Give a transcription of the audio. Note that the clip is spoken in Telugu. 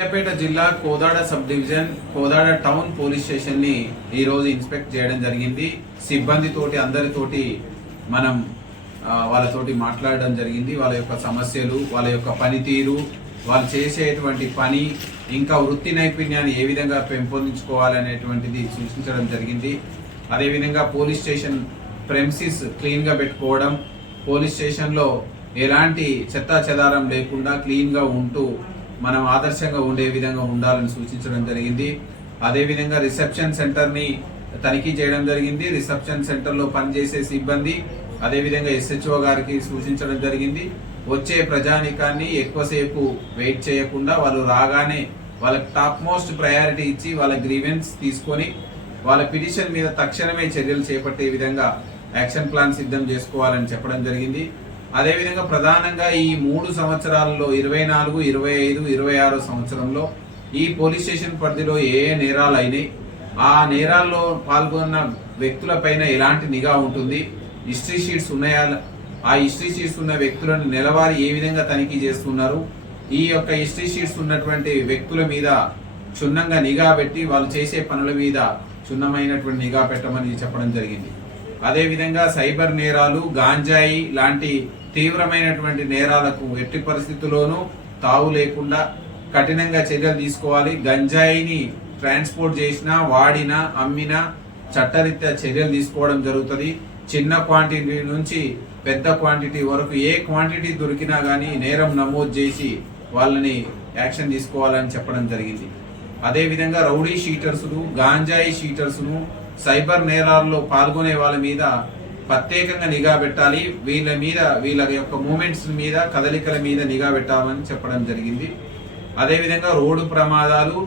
సూర్యాపేట జిల్లా Kodad sub division Kodad town police station ని ఈ రోజు ఇన్స్పెక్ట్ చేయడం జరిగింది. సిబ్బందితోటి అందరితోటి మనం వాళ్ళతోటి మాట్లాడడం జరిగింది. వాళ్ళ యొక్క సమస్యలు, వాళ్ళ యొక్క పనితీరు, వాళ్ళు చేసేటువంటి పని, ఇంకా వృత్తి నైపుణ్యాన్ని ఏ విధంగా పెంపొందించుకోవాలనేటువంటిది సూచించడం జరిగింది. అదేవిధంగా పోలీస్ స్టేషన్ ప్రెమిసిస్ క్లీన్గా పెట్టుకోవడం, పోలీస్ స్టేషన్లో ఎలాంటి చెత్తా చెదారం లేకుండా క్లీన్గా ఉంటూ మనం ఆదర్శంగా ఉండే విధంగా ఉండాలని సూచించడం జరిగింది. అదేవిధంగా రిసెప్షన్ సెంటర్ని తనిఖీ చేయడం జరిగింది. రిసెప్షన్ సెంటర్లో పనిచేసే సిబ్బంది, అదేవిధంగా SHO గారికి సూచించడం జరిగింది. వచ్చే ప్రజానికాన్ని ఎక్కువసేపు వెయిట్ చేయకుండా వాళ్ళు రాగానే వాళ్ళకి టాప్ మోస్ట్ ప్రయారిటీ ఇచ్చి వాళ్ళ గ్రీవెన్స్ తీసుకొని వాళ్ళ పిటిషన్ మీద తక్షణమే చర్యలు చేపట్టే విధంగా యాక్షన్ ప్లాన్ సిద్ధం చేసుకోవాలని చెప్పడం జరిగింది. అదేవిధంగా ప్రధానంగా ఈ 3 సంవత్సరాల్లో 24, 25, 26 సంవత్సరంలో ఈ పోలీస్ స్టేషన్ పరిధిలో ఏ నేరాలు అయినాయి, ఆ నేరాల్లో పాల్గొన్న వ్యక్తులపైన ఎలాంటి నిఘా ఉంటుంది, హిస్టరీ షీట్స్ ఉన్నాయా, ఆ హిస్టరీ షీట్స్ ఉన్న వ్యక్తులను నెలవారీ ఏ విధంగా తనిఖీ చేస్తున్నారు, ఈ యొక్క హిస్టరీ షీట్స్ ఉన్నటువంటి వ్యక్తుల మీద క్షుణ్ణంగా నిఘా పెట్టి వాళ్ళు చేసే పనుల మీద క్షుణ్ణమైనటువంటి నిఘా పెట్టమని చెప్పడం జరిగింది. అదేవిధంగా సైబర్ నేరాలు, గాంజాయి లాంటి తీవ్రమైనటువంటి నేరాలకు ఎట్టి పరిస్థితుల్లోనూ తావు లేకుండా కఠినంగా చర్యలు తీసుకోవాలి. గంజాయిని ట్రాన్స్పోర్ట్ చేసినా, వాడినా, అమ్మినా చట్టరీత్యా చర్యలు తీసుకోవడం జరుగుతుంది. చిన్న క్వాంటిటీ నుంచి పెద్ద క్వాంటిటీ వరకు ఏ క్వాంటిటీ దొరికినా కానీ నేరం నమోదు చేసి వాళ్ళని యాక్షన్ తీసుకోవాలని చెప్పడం జరిగింది. అదేవిధంగా రౌడీ షీటర్స్ను, గాంజాయి షీటర్స్ను, సైబర్ నేరాల్లో పాల్గొనే వాళ్ళ మీద ప్రత్యేకంగా నిఘా పెట్టాలి. వీళ్ళ యొక్క మూమెంట్స్ మీద, కదలికల మీద నిఘా పెట్టాలని చెప్పడం జరిగింది. అదేవిధంగా రోడ్డు ప్రమాదాలు